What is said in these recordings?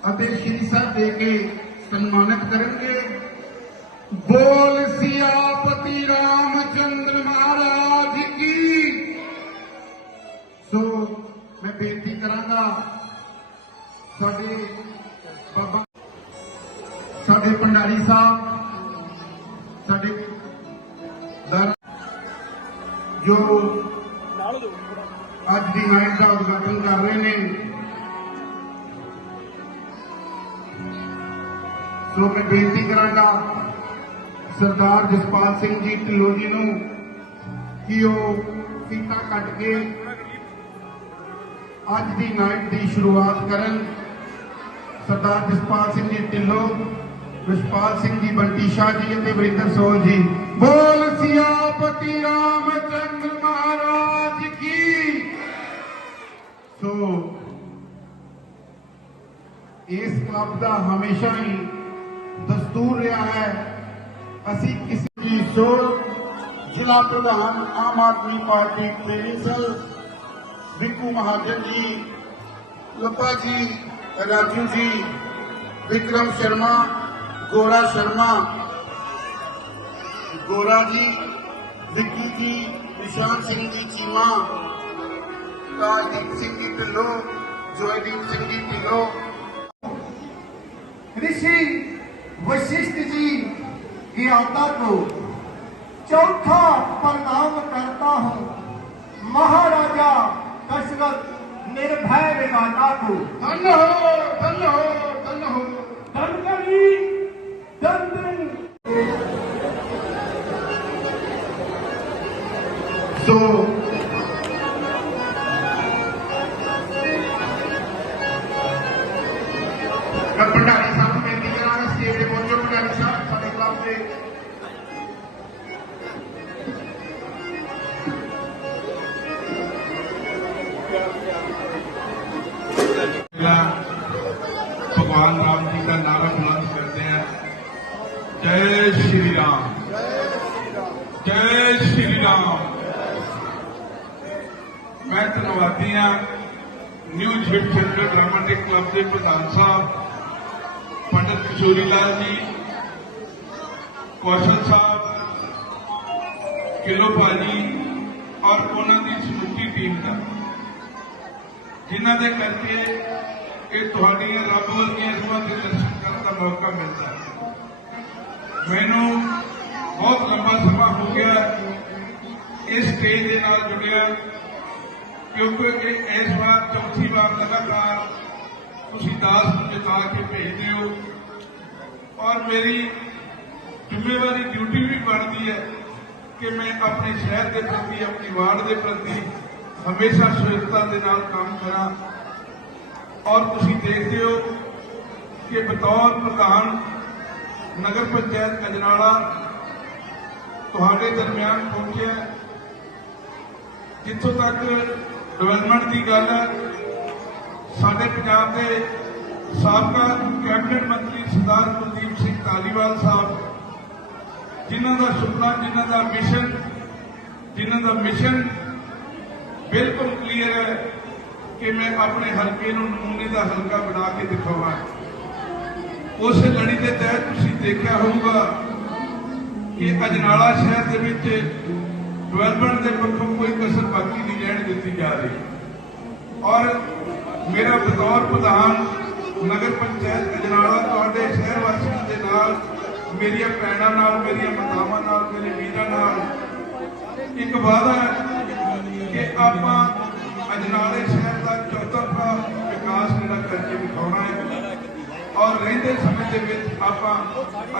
ਅਤੇ ਸ਼੍ਰੀ ਸਾਹਿਬ ਦੇ ਕੇ ਸਨਮਾਨਿਤ ਕਰਨਗੇ। ਬੋਲ ਸਿਆਪਤੀ ਰਾਮਚੰਦਰ ਮਹਾਰਾਜ ਕੀ। ਸੋ ਮੈਂ ਬੇਨਤੀ ਕਰਾਂਗਾ, ਸਾਡੇ ਬਾਬਾ ਸਾਡੇ ਭੰਡਾਰੀ ਸਾਹਿਬ, ਸਾਡੇ ਦਰ ਜੋ ਅੱਜ ਦੀ ਨਾਈਟ ਦਾ ਉਦਘਾਟਨ ਕਰ ਰਹੇ ਨੇ ਸੋ ਮੈਂ ਬੇਨਤੀ ਕਰਾਂਗਾ ਸਰਦਾਰ ਜਸਪਾਲ ਸਿੰਘ ਜੀ ਢਿੱਲੋਂ ਜੀ ਨੂੰ ਕਿ ਉਹ ਸੀਟਾਂ ਕੱਟ ਕੇ ਅੱਜ ਦੀ ਨਾਈਟ ਦੀ ਸ਼ੁਰੂਆਤ ਕਰਨ। ਸਰਦਾਰ ਜਸਪਾਲ ਸਿੰਘ ਜੀ ਢਿੱਲੋਂ ਵਿਸ਼ਪਾਲ ਸਿੰਘ ਜੀ ਬੰਟੀ ਸ਼ਾਹ ਜੀ ਅਤੇ ਵਰਿੰਦਰ ਸੋਲ ਜੀ। ਬੋਲ ਸਿਆਪਤੀ ਰਾਮਚੰਦਰ ਮਹਾਰਾਜ ਕੀ? ਸੋ ਇਸ ਕਲੱਬ ਦਾ ਹਮੇਸ਼ਾ ਹੀ ਦਸਤੂਰ ਰਿਹਾ ਹੈ ਅਸੀਂ ਕਿਸੇ ਦੀ ਸੋਚ ਜ਼ਿਲ੍ਹਾ ਪ੍ਰਧਾਨ Aam Aadmi Party training cell Vikku Mahajan ji Lappa ji Raju ਜੀ ਵਿਕਰਮ ਸ਼ਰਮਾ ਗੋਰਾ ਸ਼ਰਮਾ ਗੋਰਾ ਜੀ ਵਿੱਕੀ ਜੀ ਨਿਸ਼ਾਨ ਸਿੰਘ ਜੀ ਚੀਮਾ ਕਾਲਦੀਪ ਸਿੰਘ ਜੀ ਢਿੱਲੋਂ ਜੋਇਦੀਪ ਸਿੰਘ ਜੀ ਢਿੱਲੋਂ وششت جی کی کو چوتھا پرنام کرتا ہوں مہاراجا دشرت نربھے ویواتا کو دن ہو دن ہو دن ہو دن کری دن دن So ਮੈਂ ਧੰਨਵਾਦੀ ਆ new hit centre dramatic club ਦੇ ਪ੍ਰਧਾਨ ਸਾਹਿਬ, ਪੰਡਤ ਕਿਸ਼ੋਰੀ ਲਾਲ ਜੀ, ਕੌਸ਼ਲ ਸਾਹਿਬ, ਕਿਲੋ ਭਾਜੀ ਔਰ ਉਹਨਾਂ ਦੀ ਸਮੁੱਚੀ ਟੀਮ ਦਾ। ਜਿਨ੍ਹਾਂ ਦੇ ਕਰਕੇ ਇਹ ਤੁਹਾਡੀਆਂ ਰੱਬ ਵਰਗੀਆਂ ਰੂਹਾਂ ਦੇ ਦਰਸ਼ਨ ਕਰਨ ਦਾ ਮੌਕਾ ਮਿਲਦਾ ਮੈਨੂੰ ਬਹੁਤ ਲੰਬਾ ਸਮਾਂ ਹੋ ਗਿਆ ਇਸ ਸਟੇਜ ਦੇ ਨਾਲ ਜੁੜਿਆ। ਕਿਉਂਕਿ ਇਹ ਇਸ ਵਾਰ ਚੌਥੀ ਵਾਰ ਲਗਾਤਾਰ ਤੁਸੀਂ ਦਾਸ ਨੂੰ ਜਿਤਾ ਕੇ ਭੇਜਦੇ ਹੋ। ਔਰ ਮੇਰੀ ਜ਼ਿੰਮੇਵਾਰੀ ਡਿਊਟੀ ਵੀ ਬਣਦੀ ਹੈ ਕਿ ਮੈਂ ਆਪਣੇ ਸ਼ਹਿਰ ਦੇ ਪ੍ਰਤੀ, ਆਪਣੀ ਵਾਰਡ ਦੇ ਪ੍ਰਤੀ ਹਮੇਸ਼ਾ ਸੁਹਿਰਦਤਾ ਦੇ ਨਾਲ ਕੰਮ ਕਰਾਂ। ਔਰ ਤੁਸੀਂ ਦੇਖਦੇ ਹੋ ਕਿ ਬਤੌਰ ਪ੍ਰਧਾਨ ਨਗਰ ਪੰਚਾਇਤ ਕਜਨਾਲਾ ਤੁਹਾਡੇ ਦਰਮਿਆਨ ਪਹੁੰਚਿਆ। ਜਿੱਥੋਂ ਤੱਕ ਡਿਵੈਲਪਮੈਂਟ ਦੀ ਗੱਲ ਹੈ। ਸਾਡੇ ਪੰਜਾਬ ਦੇ ਸਾਬਕਾ ਕੈਬਨਿਟ ਮੰਤਰੀ ਸਰਦਾਰ ਕੁਲਦੀਪ ਸਿੰਘ ਧਾਲੀਵਾਲ ਸਾਹਿਬ, ਜਿਨ੍ਹਾਂ ਦਾ ਸੁਪਨਾ, ਜਿਨ੍ਹਾਂ ਦਾ ਮਿਸ਼ਨ ਜਿਨ੍ਹਾਂ ਦਾ ਮਿਸ਼ਨ ਬਿਲਕੁਲ ਕਲੀਅਰ ਹੈ ਕਿ ਮੈਂ ਆਪਣੇ ਹਲਕੇ ਨੂੰ ਨਮੂਨੇ ਦਾ ਹਲਕਾ ਬਣਾ ਕੇ ਦਿਖਾਵਾਂ। ਉਸ ਲੜੀ ਦੇ ਤਹਿਤ ਤੁਸੀਂ ਦੇਖਿਆ ਹੋਊਗਾ ਕਿ ਅਜਨਾਲਾ ਸ਼ਹਿਰ ਦੇ ਵਿੱਚ ਡਿਵੈਲਪਮੈਂਟ ਦੇ ਪੱਖੋਂ ਨਹੀਂ ਜਾ ਰਹੀ ਔਰ ਮੇਰਾ ਬਤੌਰ ਪ੍ਰਧਾਨ ਨਗਰ ਪੰਚਾਇਤ ਅਜਨਾਲਾ, ਤੁਹਾਡੇ ਸ਼ਹਿਰ ਵਾਸੀਆਂ ਦੇ ਨਾਲ, ਮੇਰੀਆਂ ਭੈਣਾਂ ਨਾਲ, ਮੇਰੀਆਂ ਮਾਤਾਵਾਂ ਨਾਲ, ਮੇਰੇ ਵੀਰਾਂ ਨਾਲ, ਇੱਕ ਵਾਅਦਾ ਹੈ ਕਿ ਆਪਾਂ ਅਜਨਾਲੇ ਸ਼ਹਿਰ ਦਾ ਚੌਤਰਫਾ ਵਿਕਾਸ ਜਿਹੜਾ ਕਰਕੇ ਦਿਖਾਉਣਾ ਹੈ। ਔਰ ਰਹਿੰਦੇ ਸਮੇਂ ਦੇ ਵਿੱਚ ਆਪਾਂ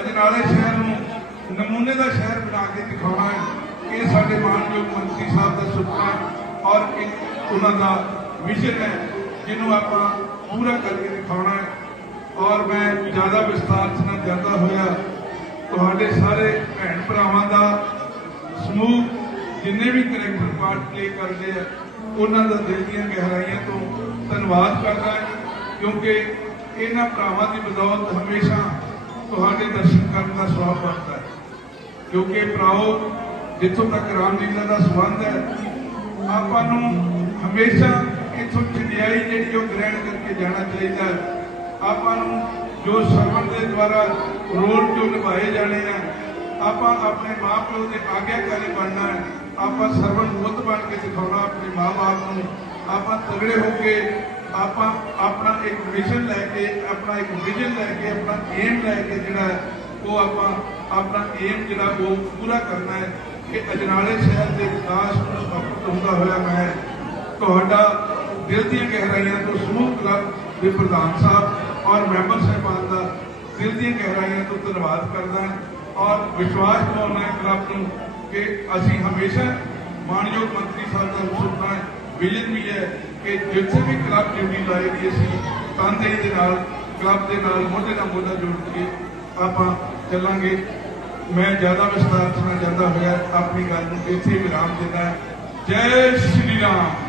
ਅਜਨਾਲੇ ਸ਼ਹਿਰ ਨੂੰ ਨਮੂਨੇ ਦਾ ਸ਼ਹਿਰ ਬਣਾ ਕੇ ਦਿਖਾਉਣਾ ਹੈ। ਇਹ ਸਾਡੇ ਮਾਨਯੋਗ ਮੰਤਰੀ ਸਾਹਿਬ ਦਾ ਸੁਪਨਾ ਹੈ। ਔਰ ਇੱਕ ਉਹਨਾਂ ਦਾ ਵਿਜ਼ਨ ਹੈ, ਜਿਹਨੂੰ ਆਪਾਂ ਪੂਰਾ ਕਰਕੇ ਦਿਖਾਉਣਾ ਹੈ। ਔਰ ਮੈਂ ਜ਼ਿਆਦਾ ਵਿਸਤਾਰ 'ਚ ਨਾ ਜਾਂਦਾ ਹੋਇਆ ਤੁਹਾਡੇ ਸਾਰੇ ਭੈਣ ਭਰਾਵਾਂ ਦਾ ਸਮੂਹ, ਜਿੰਨੇ ਵੀ ਕਰੈਕਟਰ ਪਾਰਟ ਪਲੇ ਕਰਦੇ ਆ, ਉਹਨਾਂ ਦਾ ਦਿਲ ਦੀਆਂ ਗਹਿਰਾਈਆਂ ਤੋਂ ਧੰਨਵਾਦ ਕਰਦਾ ਕਿਉਂਕਿ ਇਹਨਾਂ ਭਰਾਵਾਂ ਦੀ ਬਦੌਲਤ ਹਮੇਸ਼ਾ ਤੁਹਾਡੇ ਦਰਸ਼ਨ ਕਰਨ ਦਾ ਸਵਾਬ ਬਣਦਾ ਹੈ। ਕਿਉਂਕਿ ਭਰਾਓ, ਜਿੱਥੋਂ ਤੱਕ ਰਾਮਲੀਲਾ ਦਾ ਸੰਬੰਧ ਹੈ ਆਪਾਂ ਨੂੰ ਹਮੇਸ਼ਾ ਇਥੋਂ ਚੰਗਿਆਈ ਜਿਹੜੀ ਉਹ ਗ੍ਰਹਿਣ ਕਰਕੇ ਜਾਣਾ ਚਾਹੀਦਾ ਆਪਾਂ ਨੂੰ ਜੋ ਸਰਵਣ ਦੇ ਦੁਆਰਾ ਰੋਲ ਜੋ ਨਿਭਾਏ ਜਾਣੇ ਆ, ਆਪਾਂ ਆਪਣੇ ਮਾਪਿਓ ਦੇ ਆਗਿਆਕਾਰੀ ਬਣਨਾ ਆਪਾਂ ਸਰਵਣ ਬੁੱਧ ਬਣ ਕੇ ਦਿਖਾਉਣਾ ਆਪਣੇ ਮਾਪੇ ਨੂੰ। ਆਪਾਂ ਤਗੜੇ ਹੋ ਕੇ ਆਪਾਂ ਆਪਣਾ ਇੱਕ ਮਿਸ਼ਨ ਲੈ ਕੇ, ਆਪਣਾ ਇੱਕ ਵਿਜ਼ਨ ਲੈ ਕੇ, ਆਪਣਾ ਏਮ ਲੈ ਕੇ ਜਿਹੜਾ ਉਹ ਆਪਾਂ ਆਪਣਾ ਏਮ ਜਿਹੜਾ ਉਹ ਪੂਰਾ ਕਰਨਾ ਹੈ ਕਿ ਅਜਨਾਲੇ ਸ਼ਹਿਰ ਦੇ ਹੁੰਦਾ ਹੋਇਆ ਮੈਂ ਤੁਹਾਡਾ ਦਿਲ ਦੀਆਂ ਗਹਿਰਾਈਆਂ ਤੋਂ ਸਮੂਹ ਕਲੱਬ ਦੇ ਪ੍ਰਧਾਨ ਸਾਹਿਬ ਔਰ ਮੈਂਬਰ ਸਾਹਿਬਾਨ ਦਾ ਦਿਲ ਦੀਆਂ ਗਹਿਰਾਈਆਂ ਤੋਂ ਧੰਨਵਾਦ ਕਰਦਾ ਔਰ ਵਿਸ਼ਵਾਸ ਦਿਵਾਉਣਾ ਹੈ ਕਲੱਬ ਨੂੰ ਕਿ ਅਸੀਂ ਹਮੇਸ਼ਾ ਮਾਨਯੋਗ ਮੰਤਰੀ ਸਾਹਿਬ ਦਾ ਸੁਪਨਾ ਹੈ ਵਿਜ਼ਨ ਵੀ ਹੈ ਕਿ ਜਿੱਥੇ ਵੀ ਕਲੱਬ ਡਿਊਟੀ ਲਾਏਗੀ ਅਸੀਂ ਤਨਦੇਹੀ ਦੇ ਨਾਲ, ਕਲੱਬ ਦੇ ਨਾਲ ਮੋਢੇ ਨਾਲ ਮੋਢਾ ਜੋੜ ਕੇ ਆਪਾਂ ਚੱਲਾਂਗੇ। ਮੈਂ ਜ਼ਿਆਦਾ ਵਿਸਤਾਰ ਚ ਨਾ ਜਾਂਦਾ ਹੋਇਆ ਆਪਣੀ ਗੱਲ ਨੂੰ ਇੱਥੇ ਵਿਰਾਮ ਦਿੰਦਾ ਜੈ ਸ਼੍ਰੀ ਰਾਮ